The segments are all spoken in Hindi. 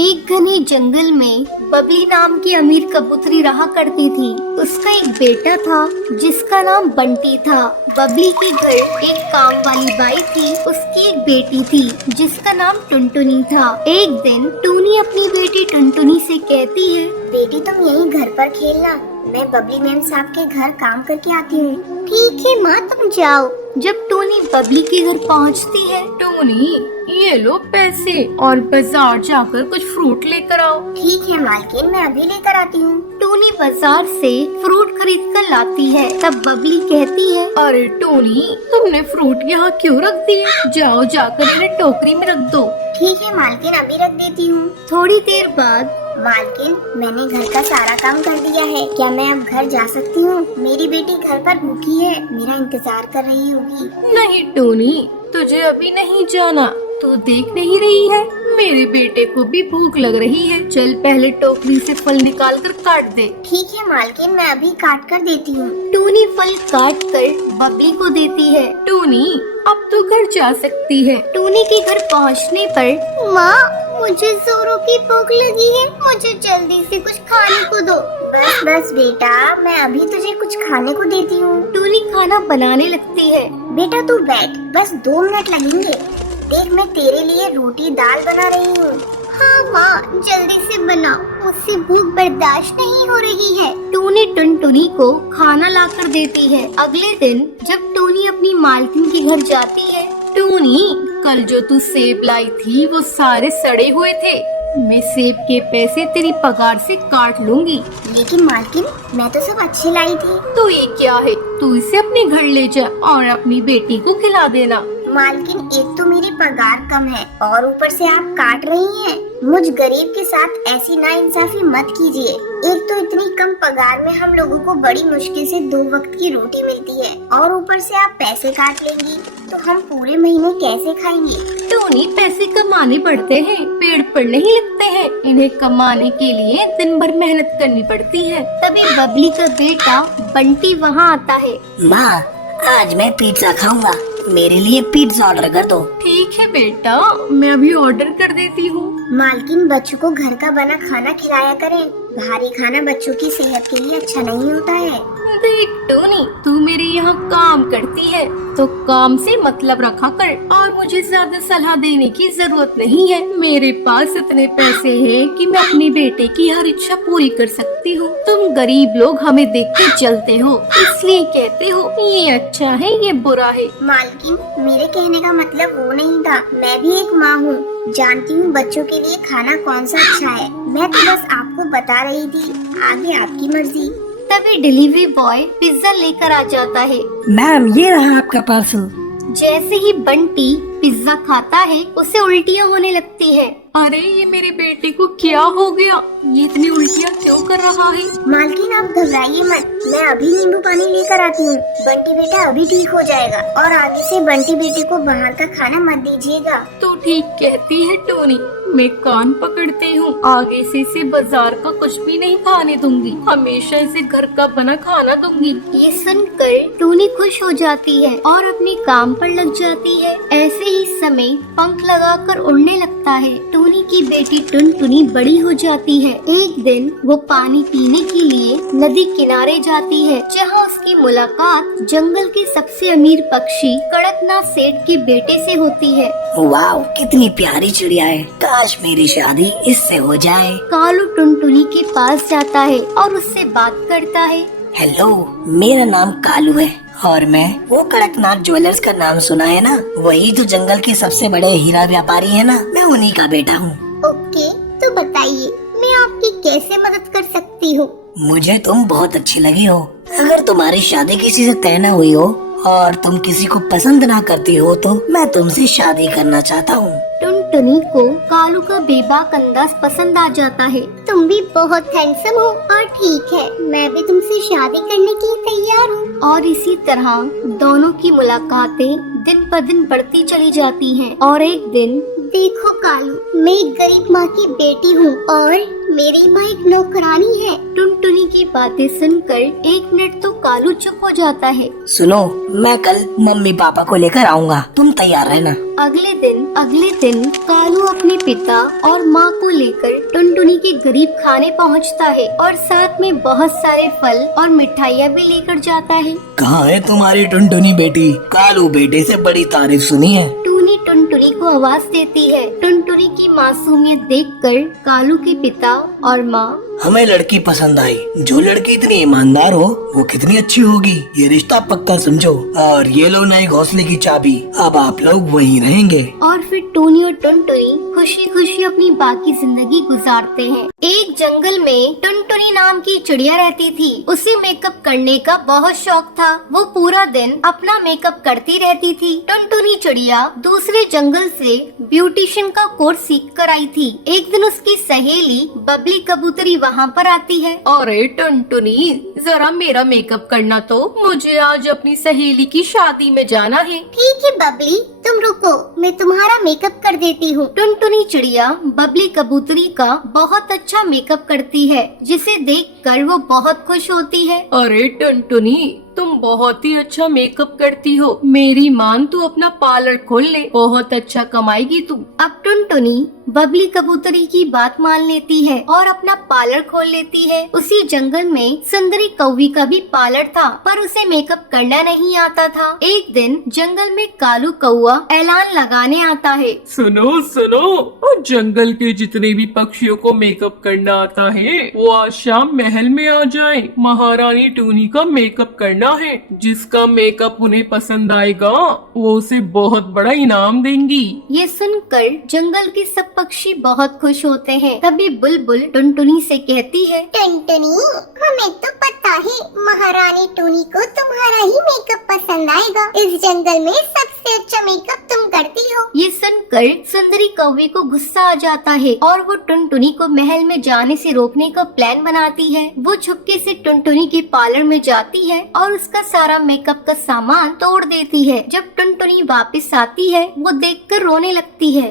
एक घने जंगल में बबली नाम की अमीर कबूतरी रहा करती थी। उसका एक बेटा था जिसका नाम बंटी था। बबली के घर एक काम वाली बाई थी। उसकी एक बेटी थी जिसका नाम टुनटुनी था। एक दिन टूनी अपनी बेटी टुनटुनी से कहती है, बेटी तुम यही घर पर खेलना, मैं बबली मैम साहब के घर काम करके आती हूँ। ठीक है माँ, तुम जाओ। जब टूनी बबली के घर पहुँचती है, टूनी ये लो पैसे और बाजार जाकर कुछ फ्रूट लेकर आओ। ठीक है मालकिन, मैं अभी लेकर आती हूँ। टूनी बाजार से फ्रूट खरीद कर लाती है। तब बबली कहती है, अरे टूनी तुमने फ्रूट यहाँ क्यों रख दिए? जाओ जाकर इन्हें टोकरी में रख दो। ठीक है मालकिन, अभी रख देती हूँ। थोड़ी देर बाद, मालकिन मैंने घर का सारा काम कर दिया है, क्या मैं अब घर जा सकती हूँ? मेरी बेटी घर पर भूखी है, मेरा इंतजार कर रही होगी। नहीं टूनी, तुझे अभी नहीं जाना। तू देख नहीं रही है मेरे बेटे को भी भूख लग रही है। चल पहले टोकरी से फल निकाल कर काट दे। ठीक है मालकिन, मैं अभी काट कर देती हूँ। टूनी फल काट कर बबली को देती है। टूनी अब तू घर जा सकती है। टूनी के घर पहुँचने पर, माँ मुझे जोरों की भूख लगी है, मुझे जल्दी से कुछ खाने को दो। बस बस बेटा, मैं अभी तुझे कुछ खाने को देती हूँ। टूनी खाना बनाने लगती है। बेटा तू बैठ, बस 2 मिनट लगेंगे। देख मैं तेरे लिए रोटी दाल बना रही हूँ। हाँ माँ, जल्दी से बनाओ, मुझसे भूख बर्दाश्त नहीं हो रही है। टूनी टुनटुनी को खाना लाकर देती है। अगले दिन जब टूनी अपनी मालकिन के घर जाती है, टूनी कल जो तू सेब लाई थी वो सारे सड़े हुए थे। मैं सेब के पैसे तेरी पगार से काट लूंगी। लेकिन मालकिन मैं तो सब अच्छे लाई थी। तो ये क्या है? तू इसे अपने घर ले जा और अपनी बेटी को खिला देना। मालकिन एक तो मेरी पगार कम है और ऊपर से आप काट रही हैं। मुझ गरीब के साथ ऐसी नाइंसाफी मत कीजिए। एक तो इतनी कम पगार में हम लोगों को बड़ी मुश्किल से 2 वक्त की रोटी मिलती है और ऊपर से आप पैसे काट लेंगी तो हम पूरे महीने कैसे खाएंगे? टूनी पैसे कमाने पड़ते हैं, पेड़ पर नहीं लगते हैं। इन्हें कमाने के लिए दिन भर मेहनत करनी पड़ती है। तभी बबली का बेटा बंटी वहाँ आता है। माँ आज मैं पिज्जा खाऊंगा, मेरे लिए पिज्जा ऑर्डर कर दो। ठीक है बेटा, मैं अभी ऑर्डर कर देती हूँ। मालकिन बच्चों को घर का बना खाना खिलाया करें, भारी खाना बच्चों की सेहत के लिए अच्छा नहीं होता है। देख टूनी, तू मेरे यहाँ काम करती है तो काम से मतलब रखा कर और मुझे ज्यादा सलाह देने की जरूरत नहीं है। मेरे पास इतने पैसे हैं कि मैं अपनी बेटे की हर इच्छा पूरी कर सकती हूँ। तुम गरीब लोग हमें देख के जलते हो, इसलिए कहते हो ये अच्छा है ये बुरा है। मालकिन मेरे कहने का मतलब वो नहीं था, मैं भी एक माँ हूँ, जानती हूँ बच्चों के लिए खाना कौन सा अच्छा है। मैं तो बस आपको बता रही थी, आगे आपकी मर्जी। तभी डिलीवरी बॉय पिज्जा लेकर आ जाता है। मैम ये रहा आपका पार्सल। जैसे ही बंटी पिज्जा खाता है, उसे उल्टियाँ होने लगती है। अरे ये मेरे बेटे को क्या हो गया? ये इतनी उल्टियाँ क्यों कर रहा है? मालकिन आप घबराइए मत, मैं अभी नींबू पानी लेकर आती हूँ। बंटी बेटा अभी ठीक हो जाएगा और आगे से बंटी बेटे को बाहर का खाना मत दीजिएगा। तो ठीक कहती है टूनी, मैं कान पकड़ती हूँ। आगे से इसे बाजार का कुछ भी नहीं खाने दूंगी, हमेशा इसे घर का बना खाना दूंगी। ये सुनकर टूनी खुश हो जाती है और अपने काम पर लग जाती है। ऐसे ही समय पंख लगाकर उड़ने लगता है। टूनी की बेटी टुनटुनी बड़ी हो जाती है। एक दिन वो पानी पीने के लिए नदी किनारे जाती है, जहाँ उसकी मुलाकात जंगल के सबसे अमीर पक्षी कड़कनाथ सेठ के बेटे से होती है। वाह कितनी प्यारी चिड़िया है, काश मेरी शादी इससे हो जाए। कालू टुनटुनी के पास जाता है और उससे बात करता है। हेलो, मेरा नाम कालू है और मैं वो कड़कनाथ ज्वेलर्स का नाम सुना है ना, वही जो जंगल के सबसे बड़े हीरा व्यापारी है ना, मैं उन्हीं का बेटा हूँ। ओके, तो बताइए मैं आपकी कैसे मदद कर सकती हूँ? मुझे तुम बहुत अच्छी लगी हो। अगर तुम्हारी शादी किसी से तय न हुई हो और तुम किसी को पसंद ना करती हो तो मैं तुमसे शादी करना चाहता हूँ। टुनटुनी को कालू का बेबाक अंदाज पसंद आ जाता है। तुम भी बहुत हैंडसम हो और ठीक है, मैं भी तुमसे शादी करने के लिए तैयार हूँ। और इसी तरह दोनों की मुलाकातें दिन पर दिन बढ़ती चली जाती हैं। और एक दिन, देखो कालू, मैं एक गरीब माँ की बेटी हूँ और मेरी माँ एक नौकरानी है। टुनटुनी की बातें सुनकर एक मिनट तो कालू चुप हो जाता है। सुनो, मैं कल मम्मी पापा को लेकर आऊँगा, तुम तैयार रहना। अगले दिन कालू अपने पिता और माँ को लेकर टुनटुनी के गरीब खाने पहुँचता है और साथ में बहुत सारे फल और मिठाइयाँ भी लेकर जाता है। कहाँ है तुम्हारी टुनटुनी बेटी? कालू बेटे से बड़ी तारीफ सुनी है। टूनी टुनटुनी को आवाज देती है। टुनटुनी की मासूमियत देखकर कालू के पिता और माँ हमें लड़की पसंद आई। जो लड़की इतनी ईमानदार हो वो कितनी अच्छी होगी। ये रिश्ता पक्का समझो। और ये लो नए घोंसले की चाबी, अब आप लोग वहीं रहेंगे। और फिर टूनी और टुनटुनी खुशी खुशी अपनी बाकी जिंदगी गुजारते हैं। एक जंगल में टुनटुनी नाम की चिड़िया रहती थी। उसे मेकअप करने का बहुत शौक था। वो पूरा दिन अपना मेकअप करती रहती थी। टुनटुनी चिड़िया दूसरे जंगल से ब्यूटिशियन का कोर्स सीख कर आई थी। एक दिन उसकी सहेली बबली कबूतरी वहाँ पर आती है। अरे टुनटुनी, जरा मेरा मेकअप करना तो, मुझे आज अपनी सहेली की शादी में जाना है। ठीक है बबली, तुम रुको, मैं तुम्हारा मेकअप कर देती हूँ। टुनटुनी चिड़िया बबली कबूतरी का बहुत अच्छा मेकअप करती है, जिसे देखकर वो बहुत खुश होती है। अरे टुनटुनी, तुम बहुत ही अच्छा मेकअप करती हो। मेरी मान तू अपना पार्लर खोल ले, बहुत अच्छा कमाएगी तू। अब टुनटुनी बबली कबूतरी की बात मान लेती है और अपना पार्लर खोल लेती है। उसी जंगल में सुंदरी कौवी का भी पार्लर था, पर उसे मेकअप करना नहीं आता था। एक दिन जंगल में कालू कौआ ऐलान लगाने आता है। सुनो सुनो, और जंगल के जितने भी पक्षियों को मेकअप करना आता है वो आज शाम महल में आ जाएं। महारानी टूनी का मेकअप करना है। जिसका मेकअप उन्हें पसंद आएगा वो उसे बहुत बड़ा इनाम देंगी। ये सुनकर जंगल के सब पक्षी बहुत खुश होते हैं। तभी बुलबुल टुनटुनी से कहती है, टुनटुनी, हमें तो पता है महारानी टूनी को तुम्हारा ही मेकअप पसंद आएगा। इस जंगल में सबसे अच्छा मेकअप तुम करती हो। ये सुनकर सुंदरी कौवी को गुस्सा आ जाता है और वो टुनटुनी को महल में जाने से रोकने का प्लान बनाती है। वो छुपके से टुनटुनी के पार्लर में जाती है और उसका सारा मेकअप का सामान तोड़ देती है। जब टुनटुनी वापस आती है, वो देखकर रोने लगती है।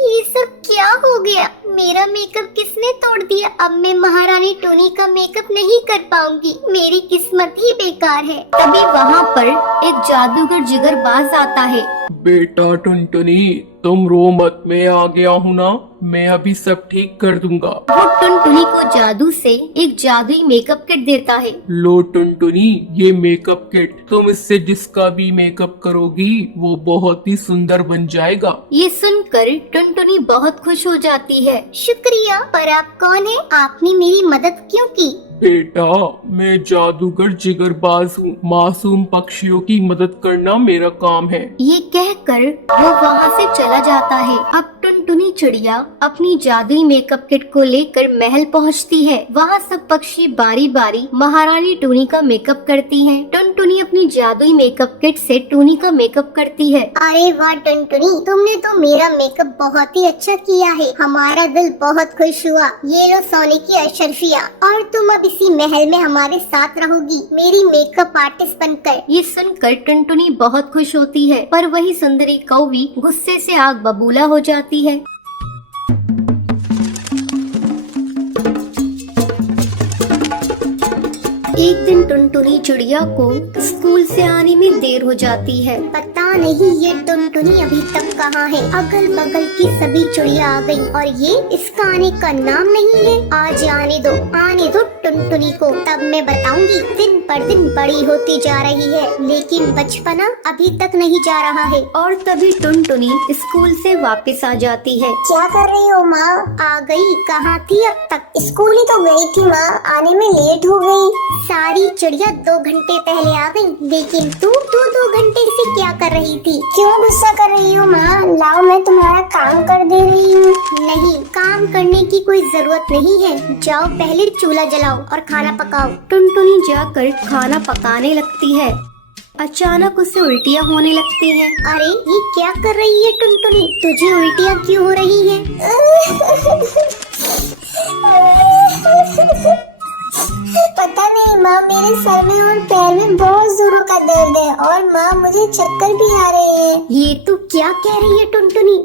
ये सब क्या हो गया? मेरा मेकअप किसने तोड़ दिया? अब मैं महारानी टूनी का मेकअप नहीं कर पाऊंगी। मेरी किस्मत ही बेकार है। तभी वहाँ पर एक जादूगर जिगरबाज आता है। बेटा टुनटुनी, तुम रो मत, मैं आ गया हूँ ना, मैं अभी सब ठीक कर दूंगा। वो टुनटुनी को जादू से एक जादुई मेकअप किट देता है। लो टुनटुनी, ये मेकअप किट, तुम इससे जिसका भी मेकअप करोगी वो बहुत ही सुंदर बन जाएगा। ये सुनकर टुनटुनी बहुत खुश हो जाती है। शुक्रिया, पर आप कौन है? आपने मेरी मदद क्यों की? बेटा, मैं जादूगर जिगरबाज हूँ। मासूम पक्षियों की मदद करना मेरा काम है। ये कहकर वो वहाँ से चला जाता है। अब टुनटुनी चिड़िया अपनी जादुई मेकअप किट को लेकर महल पहुँचती है। वहाँ सब पक्षी बारी बारी महारानी टूनी का मेकअप करती हैं। टुनटुनी अपनी जादुई मेकअप किट से टूनी का मेकअप करती है। अरे वाह टुनटुनी, तुमने तो मेरा मेकअप बहुत ही अच्छा किया है। हमारा दिल बहुत खुश हुआ। ये लो सोने की अशर्फिया, और तुम अब इसी महल में हमारे साथ रहोगी, मेरी मेकअप आर्टिस्ट बनकर। ये सुनकर टुनटुनी बहुत खुश होती है, पर वही सुंदरी कौवी गुस्से से आग बबूला हो जाती है। एक दिन टुनटुनी चिड़िया को स्कूल से आने में देर हो जाती है। पता नहीं ये टुनटुनी अभी तक कहाँ है। अगल बगल की सभी चिड़िया आ गई और ये इसका आने का नाम नहीं है। आज आने दो टुनटुनी को, तब मैं बताऊंगी। दिन पर दिन बड़ी होती जा रही है, लेकिन बचपना अभी तक नहीं जा रहा है। और तभी टुनटुनी स्कूल से वापस आ जाती है। क्या कर रही हो माँ? आ गई? कहाँ थी अब तक? स्कूल ही तो गई थी माँ, आने में लेट हो गई। सारी चिड़िया 2 घंटे पहले आ गई, लेकिन तू 2 घंटे से क्या कर रही थी? क्यों गुस्सा कर रही हो माँ? लाओ, मैं तुम्हारा काम कर दे रही हूँ। नहीं, काम करने की कोई जरूरत नहीं है। जाओ पहले चूल्हा जलाओ और खाना पकाओ। टुनटुनी जाकर खाना पकाने लगती है। अचानक उसे उल्टियाँ होने लगती हैं। अरे ये क्या कर रही है टुनटुनी? तुझे उल्टियाँ क्यों हो रही है? पता नहीं माँ, मेरे सर में और पैर में बहुत जोरों का दर्द है, और माँ मुझे चक्कर भी आ रहे हैं। ये तू क्या कह रही है टुनटुनी?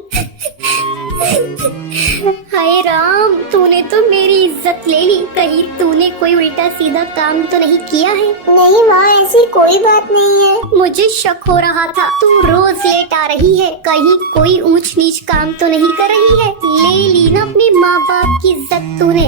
तूने तो मेरी इज्जत ले ली। कहीं तूने कोई उल्टा सीधा काम तो नहीं किया है? नहीं माँ, ऐसी कोई बात नहीं है। मुझे शक हो रहा था, तू रोज लेट आ रही है, कहीं कोई ऊंच नीच काम तो नहीं कर रही है। ले ली ना अपने माँ बाप की इज्जत तूने।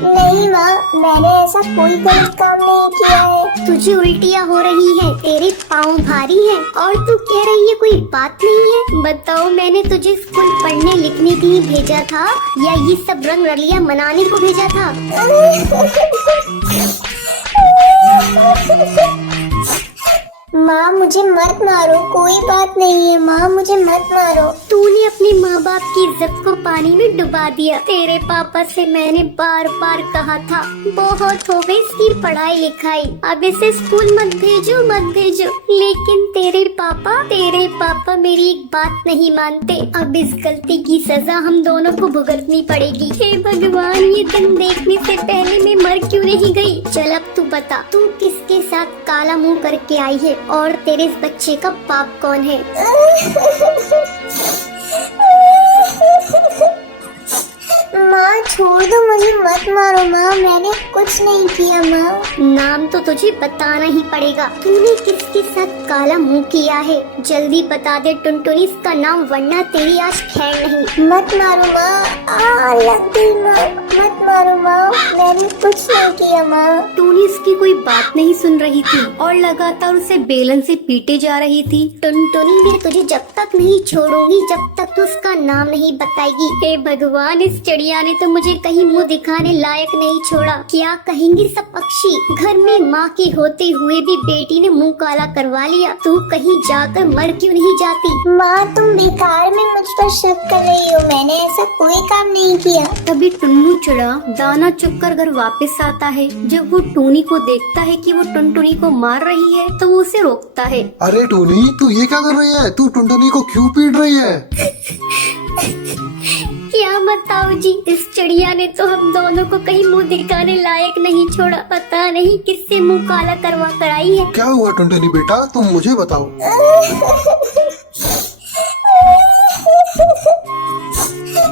नहीं माँ, मैंने ऐसा कोई गलत काम नहीं किया है। तुझे उल्टियाँ हो रही है, तेरे पाँव भारी हैं और तू कह रही है कोई बात नहीं है। बताओ, मैंने तुझे स्कूल पढ़ने लिखने के लिए भेजा था या ये सब रंग रलियाँ मनाने को भेजा था? माँ मुझे मत मारो, कोई बात नहीं है माँ, मुझे मत मारो। तूने अपने माँ बाप की इज्जत को पानी में डुबा दिया। तेरे पापा से मैंने बार बार कहा था, बहुत हो गई इसकी पढ़ाई लिखाई, अब इसे स्कूल मत भेजो मत भेजो, लेकिन तेरे पापा मेरी एक बात नहीं मानते। अब इस गलती की सजा हम दोनों को भुगतनी पड़ेगी। हे भगवान, ये दिन देखने से पहले मैं मर क्यों नहीं गई? चल अब तू बता, तू किसके साथ काला मुंह करके आई है और तेरे इस बच्चे का बाप कौन है? माँ छोड़ दो, मुझे मत मारो माँ, मैंने कुछ नहीं किया माँ। नाम तो तुझे बताना ही पड़ेगा। तूने किसके साथ काला मुंह किया है? जल्दी बता दे टुनटुनी इसका नाम, वरना तेरी आज खैर नहीं। मत मारो माँ, लग गई माँ, मत मारो माँ, मैंने कुछ नहीं किया माँ। टूनी इसकी कोई बात नहीं सुन रही थी और लगातार उसे बेलन से पीटे जा रही थी। टुनटुनी, मैं तुझे जब तक नहीं छोड़ूंगी जब तक तू उसका नाम नहीं बताएगी। हे भगवान, इस चिड़िया ने तो मुझे कहीं मुंह दिखाने लायक नहीं छोड़ा। क्या कहेंगे सब पक्षी? घर में माँ के होते हुए भी बेटी ने मुंह काला करवा लिया। तू कहीं जाकर मर क्यों नहीं जाती? माँ तुम बेकार में मुझ पर शक कर रही हो, मैंने ऐसा कोई काम नहीं किया। तभी टुन्नू चिड़ा दाना चुगकर घर वापस आता है। जब वो टूनी को देखता है कि वो टुनटुनी को मार रही है तो वो उसे रोकता है। अरे टोनी, तू ये क्या कर रही है? तू टुनटुनी को क्यों पीट रही है? क्या बताओ जी, इस चिड़िया ने तो हम दोनों को कहीं मुंह दिखाने लायक नहीं छोड़ा। पता नहीं किससे मुंह काला करवा कर आई है। क्या हुआ टुनटुनी बेटा, तुम मुझे बताओ।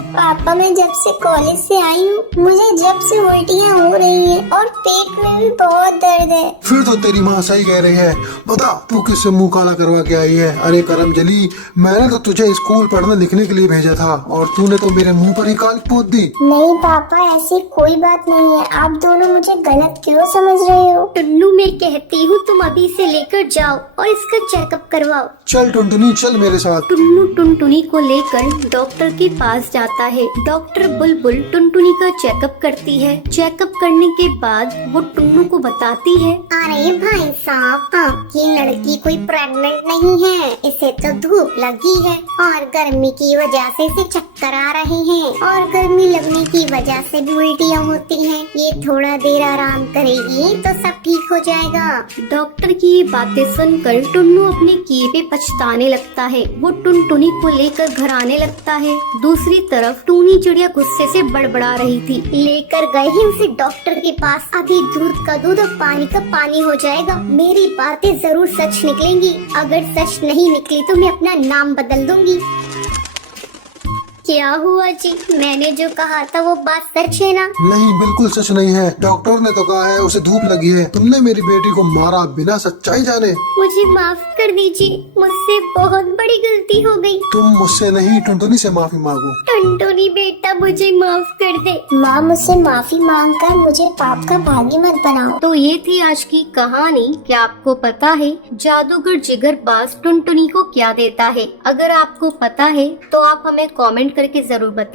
पापा, मैं जब से कॉलेज से आई हूँ मुझे जब से उल्टियाँ हो रही हैं और पेट में भी बहुत दर्द है। फिर तो तेरी माँ सही कह रही है। बता, तू किससे मुंह काला करवा के आई है? अरे करमजली, मैंने तो तुझे स्कूल पढ़ने लिखने के लिए भेजा था और तूने तो मेरे मुंह पर ही काल पोत दी। नहीं पापा, ऐसी कोई बात नहीं है, आप दोनों मुझे गलत क्यों समझ रहे हो? टुन्नू, मैं कहती हूँ तुम अभी से लेकर जाओ और इसका चेकअप करवाओ। चल टुनटुनी, चल मेरे साथ। टुन्नू टुनटुनी को लेकर डॉक्टर के पास जाता है। डॉक्टर बुलबुल टुनटुनी का चेकअप करती है। चेकअप करने के बाद वो टुन्नू को बताती है, अरे भाई साहब, आपकी लड़की कोई प्रेग्नेंट नहीं है, इसे तो धूप लगी है और गर्मी की वजह से इसे चक्कर आ रहे हैं और गर्मी लगने की वजह से भी उल्टियाँ होती हैं। ये थोड़ा देर आराम करेगी तो सब ठीक हो जाएगा। डॉक्टर की ये बातें सुनकर टुन्नू अपने किए पे पछताने लगता है। वो टुनटुनी को लेकर घर आने लगता है। दूसरी तरफ टूनी चिड़िया गुस्से से बड़बड़ा रही थी। लेकर गए हैं उसे डॉक्टर के पास, अभी दूध का दूध और पानी का पानी हो जाएगा। मेरी बातें जरूर सच निकलेंगी, अगर सच नहीं निकली तो मैं अपना नाम बदल दूंगी। क्या हुआ जी, मैंने जो कहा था वो बात सच है ना? नहीं, बिल्कुल सच नहीं है। डॉक्टर ने तो कहा है उसे धूप लगी है। तुमने मेरी बेटी को मारा बिना सच्चाई जाने। मुझे माफ कर दीजिए, मुझसे बहुत बड़ी गलती हो गई। तुम मुझसे नहीं, टुनटुनी से माफी मांगो। टुनटुनी बेटा, मुझे माफ कर दे। माँ, मुझसे माफी मांगकर मुझे पाप का भागी मत बनाओ। तो ये थी आज की कहानी। क्या आपको पता है जादूगर जिगरबाज टुनटुनी को क्या देता है? अगर आपको पता है तो आप हमें कमेंट करके जरूर बताएं।